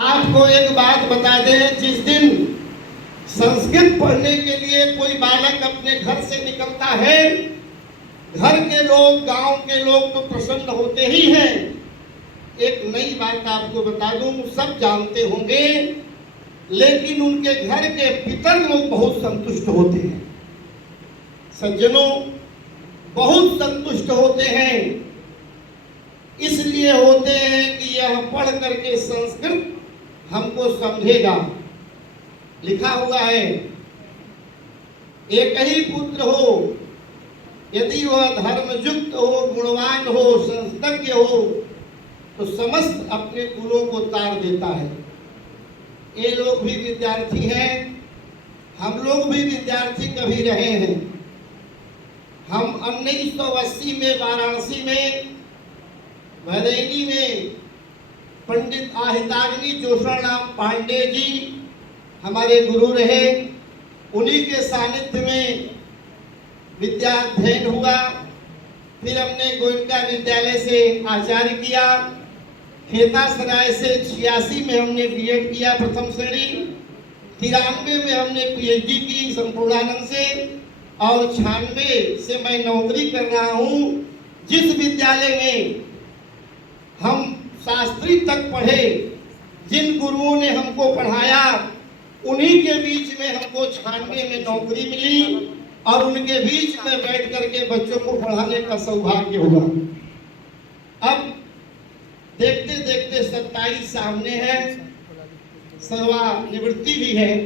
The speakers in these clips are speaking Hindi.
आपको एक बात बता दें, जिस दिन संस्कृत पढ़ने के लिए कोई बालक अपने घर से निकलता है, घर के लोग, गांव के लोग तो प्रसन्न होते ही हैं। एक नई बात आपको बता दूं, सब जानते होंगे, लेकिन उनके घर के पितर लोग बहुत संतुष्ट होते हैं। सज्जनों, बहुत संतुष्ट होते हैं। इसलिए होते हैं कि यह पढ़ करके संस्कृत हमको समझेगा। लिखा हुआ है, एक ही पुत्र हो, यदि वह धर्मयुक्त हो, गुणवान हो, संस्तज्ञ हो, तो समस्त अपने कुलों को तार देता है। ये लोग भी विद्यार्थी हैं, हम लोग भी विद्यार्थी कभी रहे हैं। हम 1980 में वाराणसी में, भदैनी में पंडित आहिताग्नि जोशाराम पांडे जी हमारे गुरु रहे। उन्हीं के सानिध्य में विद्या अध्ययन हुआ। फिर हमने गोयनका विद्यालय से आचार्य किया। खेतासराय से 86 में हमने बीएड किया प्रथम श्रेणी। 93 में हमने पीएचडी की संपूर्णानंद से, और 96 से मैं नौकरी कर रहा हूँ। जिस विद्यालय में हम शास्त्री तक पढ़े, जिन गुरुओं ने हमको पढ़ाया, उन्हीं के बीच में हमको 96 में नौकरी मिली, और उनके बीच में बैठ करके बच्चों को पढ़ाने का सौभाग्य हुआ। अब देखते देखते 27 सामने है, सेवा निवृत्ति भी है।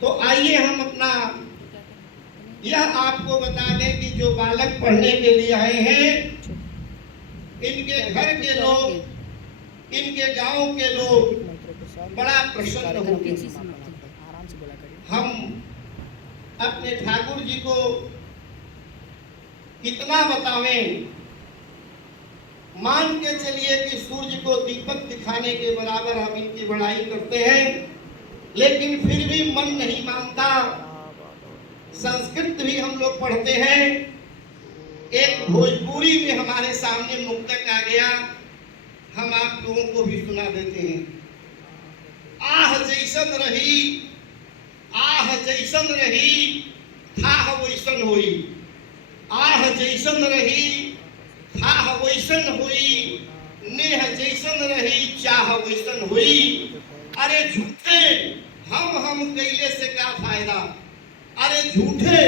तो आइए हम अपना यह आपको बता दें कि जो बालक पढ़ने के लिए आए हैं, इनके घर के लोग, इनके गांव के लोग बड़ा प्रसन्न होते हैं। हम अपने ठाकुर जी को कितना बतावें। मान के चलिए कि सूर्य को दीपक दिखाने के बराबर हम इनकी बड़ाई करते हैं, लेकिन फिर भी मन नहीं मानता। संस्कृत भी हम लोग पढ़ते हैं। एक भोजपुरी में हमारे सामने मुक्तक आ गया, हम आप लोगों को भी सुना देते हैं। आह जैसन रही, आह जैसन रही, थाह वैसन होई। आह जैसन रही, थाह वैसन होई, नेह जैसन रही, चाह वैसन होई। अरे झूठे हम कैले से क्या फायदा, अरे झूठे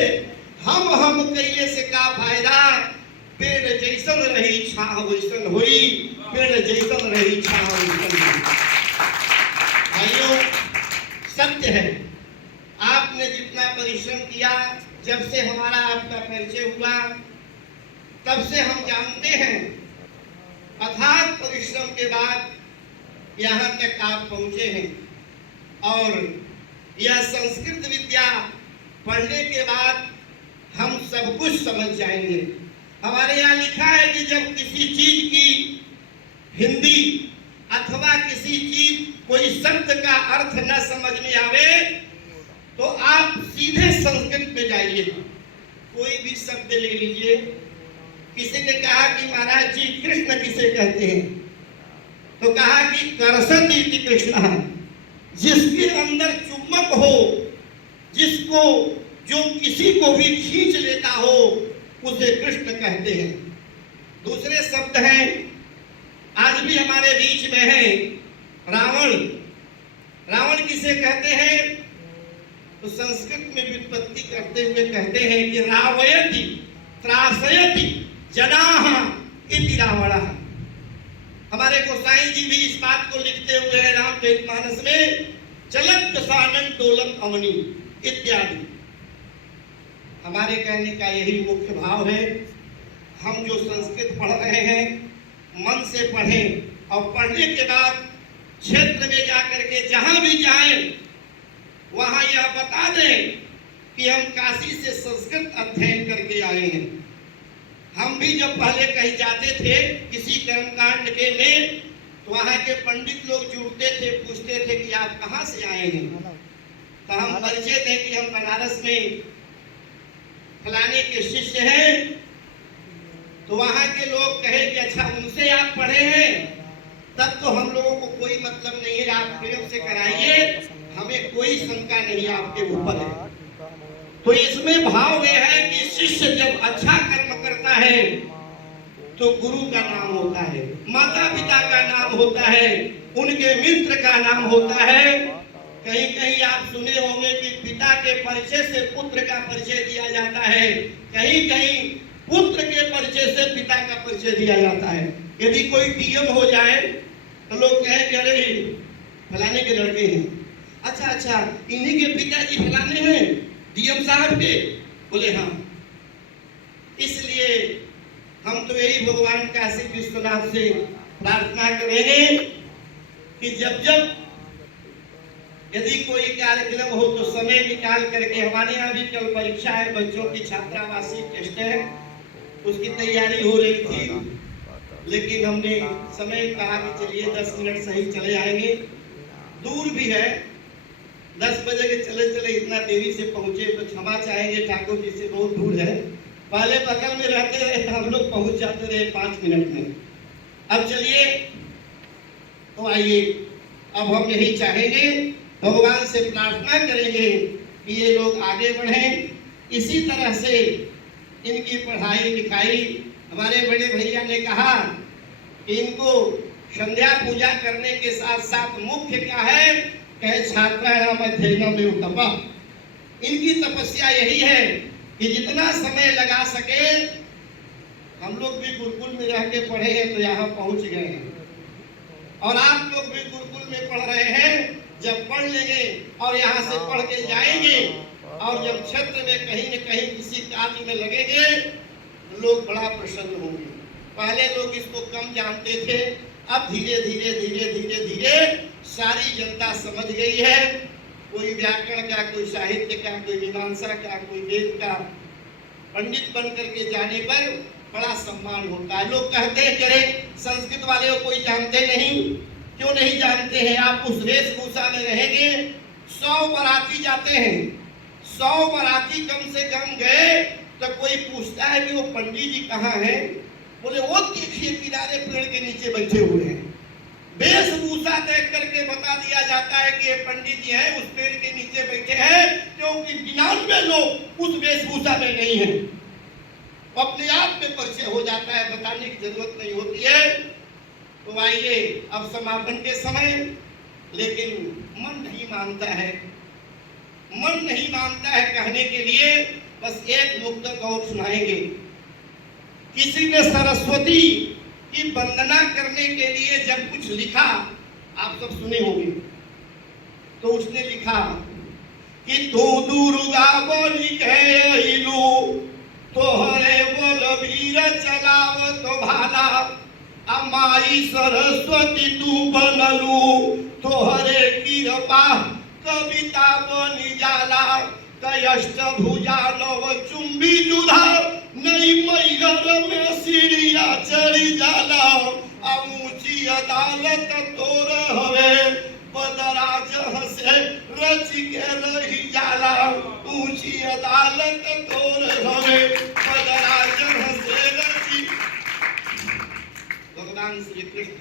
हम कैले से क्या फायदा। पेड़ जैसन रही, छाह वैसन होई, पेड़ जैसन रही, छाह वैसन होई। भाइयों, सत्य है। आपने जितना परिश्रम किया, जब से हमारा आपका परिचय हुआ, तब से हम जानते हैं, अथाक परिश्रम के बाद यहाँ तक आप पहुँचे हैं। और यह संस्कृत विद्या पढ़ने के बाद हम सब कुछ समझ जाएंगे। हमारे यहाँ लिखा है कि जब किसी चीज की हिंदी अथवा किसी चीज कोई शब्द का अर्थ न समझ में आवे, तो आप सीधे संस्कृत में जाइए। कोई भी शब्द ले लीजिए। किसी ने कहा कि महाराज जी कृष्ण किसे कहते हैं, तो कहा कि करसती कृष्ण, जिसके अंदर चुम्बक हो, जिसको जो किसी को भी खींच लेता हो, उसे कृष्ण कहते हैं। दूसरे शब्द हैं, आज भी हमारे बीच में है, रावण। रावण किसे कहते हैं, तो संस्कृत में व्युत्पत्ति करते हुए कहते हैं कि रावयति त्रासयति जनाः इति रावणः। हमारे गोसाई जी भी इस बात को लिखते हुए हैं रामचरितमानस में, चलत दशानन डोलत अवनी इत्यादि। हमारे कहने का यही मुख्य भाव है। हम जो संस्कृत पढ़ रहे हैं, मन से पढ़ें, और पढ़ने के बाद क्षेत्र में जाकर के जहां भी जाएं, वहां यह बता दें कि हम काशी से संस्कृत अध्ययन करके आए हैं। हम भी जब पहले कहीं जाते थे किसी कर्मकांड के में, तो वहां के पंडित लोग जुड़ते थे, पूछते थे कि आप कहाँ से आए हैं। तो हम परिचय थे कि हम बनारस में फलाने के शिष्य हैं। तो वहां के लोग कहे कि अच्छा, उनसे आप पढ़े हैं, तब तो हम लोगों को कोई मतलब नहीं है, आप प्रेम से कराइए, हमें कोई शंका नहीं आपके ऊपर है। तो इसमें भाव यह है कि शिष्य जब अच्छा कर्म करता है तो गुरु का नाम होता है, माता पिता का नाम होता है, उनके मित्र का नाम होता है। कहीं कहीं आप सुने होंगे कि पिता के परिचय से पुत्र का परिचय दिया जाता है, कहीं कहीं पुत्र के परिचय से पिता का परिचय दिया जाता है। यदि कोई डीएम हो जाए तो लोग कहेंगे अरे फलाने के लड़के हैं, अच्छा अच्छा इन्हीं के पिताजी फलाने हैं डीएम साहब के, बोले हाँ। इसलिए हम तो यही भगवान काशी विश्वनाथ से प्रार्थना करेंगे कि जब जब यदि कोई कार्यक्रम हो तो समय निकाल करके, हमारे यहाँ भी कल परीक्षा है, बच्चों की छात्रावासी टेस्ट है, उसकी तैयारी हो रही थी, लेकिन हमने समय कहा कि चलिए 10 मिनट सही चले आएंगे, दूर भी है, 10 बजे के चले चले इतना देरी से पहुंचे तो क्षमा चाहेंगे, ठाकुर जी से बहुत दूर है, पहले बगल में रहते रहे हम लोग पहुंच जाते रहे 5 मिनट में। अब चलिए तो आइए, अब हम यही चाहेंगे, भगवान से प्रार्थना करेंगे कि ये लोग आगे बढ़ें, इसी तरह से इनकी पढ़ाई लिखाई। हमारे बड़े भैया ने कहा कि इनको संध्या पूजा करने के साथ साथ मुख्य क्या है, कहे छात्राणाम अध्ययनम में तपः। इनकी तपस्या यही है कि जितना समय लगा सके, हम लोग भी गुरुकुल में रह के पढ़े हैं तो यहाँ पहुंच गए हैं, और आप लोग भी गुरुकुल में पढ़ रहे हैं, जब पढ़ लेंगे और यहाँ से पढ़ के जाएंगे और जब क्षेत्र में कहीं न कहीं किसी कार्य में लगेंगे तो लोग बड़ा प्रसन्न होंगे। पहले लोग इसको कम जानते थे, अब धीरे धीरे धीरे धीरे धीरे सारी जनता समझ गई है। कोई व्याकरण का, कोई साहित्य का, कोई मीमांसा का, कोई वेद का पंडित बन करके जाने पर बड़ा सम्मान होता है। लोग कहते हैं करे संस्कृत वाले को कोई जानते नहीं, क्यों नहीं जानते हैं? आप उस वेशभूषा में रहेंगे, 100 बाराती जाते हैं, 100 बाराती कम से कम गए तो कोई पूछता है कि वो पंडित जी कहाँ हैं? बोले वो देखिए किनारे पेड़ के नीचे बैठे हुए हैं। वेशभूषा देख करके बता दिया जाता है कि ये पंडित जी हैं, उस पेड़ के नीचे बैठे हैं, क्योंकि 99 लोग उस वेशभूषा में नहीं है। अपने आप में परिचय हो जाता है, बताने की जरूरत नहीं होती है। तो आइए अब समापन के समय, लेकिन मन नहीं मानता है, मन नहीं मानता है कहने के लिए। बस एक मुक्तक और सुनाएंगे। किसी ने सरस्वती की वंदना करने के लिए जब कुछ लिखा, आप सब सुने होंगे, तो उसने लिखा कि तू दुर्गा बनी गइलू, तोहरे बोल वीर चलाव तो भाला, अमाई सरस्वती तू बनलू, तोहरे कृपा कविता बनी जाला, कयष्ट भुजा नव चुंबी जुधा, नई मैगर में सीढ़िया चढ़ी जाला, ऊंची अदालत तोर हवे, बदराज हसे रच के रही जाला, ऊंची अदालत तोर हवे, बदराज हसे रची। भगवान श्री कृष्ण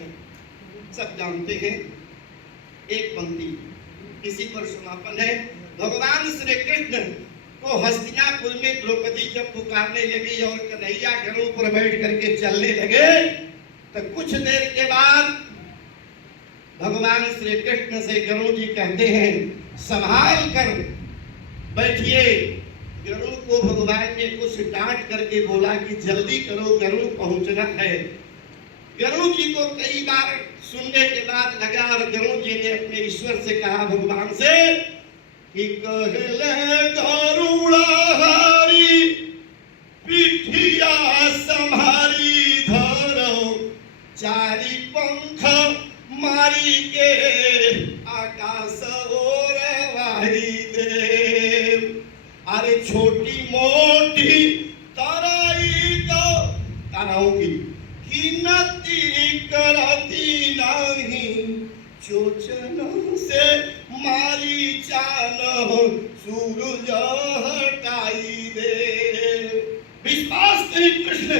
सब जानते हैं, एक पंक्ति इसी पर समापन है। भगवान श्री कृष्ण को हस्तिनापुर में द्रौपदी जब पुकारने लगी और कन्हैया घरों पर बैठ करके चलने लगे, तो कुछ देर के बाद भगवान श्री कृष्ण से गरुड़ जी कहते हैं संभाल कर बैठिए। गरुड़ को भगवान ने कुछ डांट करके बोला कि जल्दी करो, गरुड़ पहुंचना है। गरुड़ जी को कई बार सुनने के बाद लगा, और गरुड़ जी ने अपने ईश्वर से कहा, भगवान से कि कहले गरुड़ाहारी पिठिया संभारी धरो, चारी पंख मारी के आकाश ओर वाही दे। अरे छोटी मोटी तराई तो ताराओं की नती करती नहीं, चोचन से मारी चान सूरज हटाई दे। विश्वास नहीं कृष्ण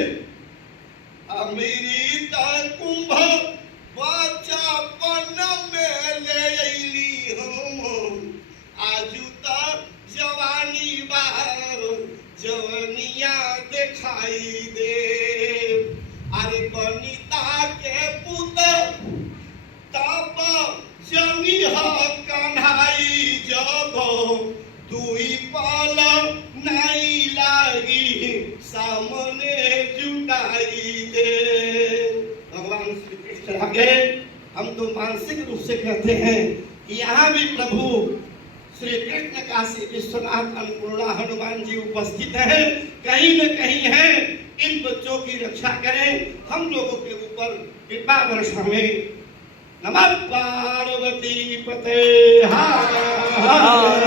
अमीरी कुंभ वाचा दिखाई दे। भगवान श्री कृष्ण आगे हम तो मानसिक रूप से कहते हैं कि यहाँ भी प्रभु श्री कृष्ण काशी विश्वनाथ अन्नपूर्णा हनुमान जी उपस्थित है, कहीं न कहीं है। इन बच्चों की रक्षा करें, हम लोगों के ऊपर कृपा बरसावें। नमः पार्वती पते हर हर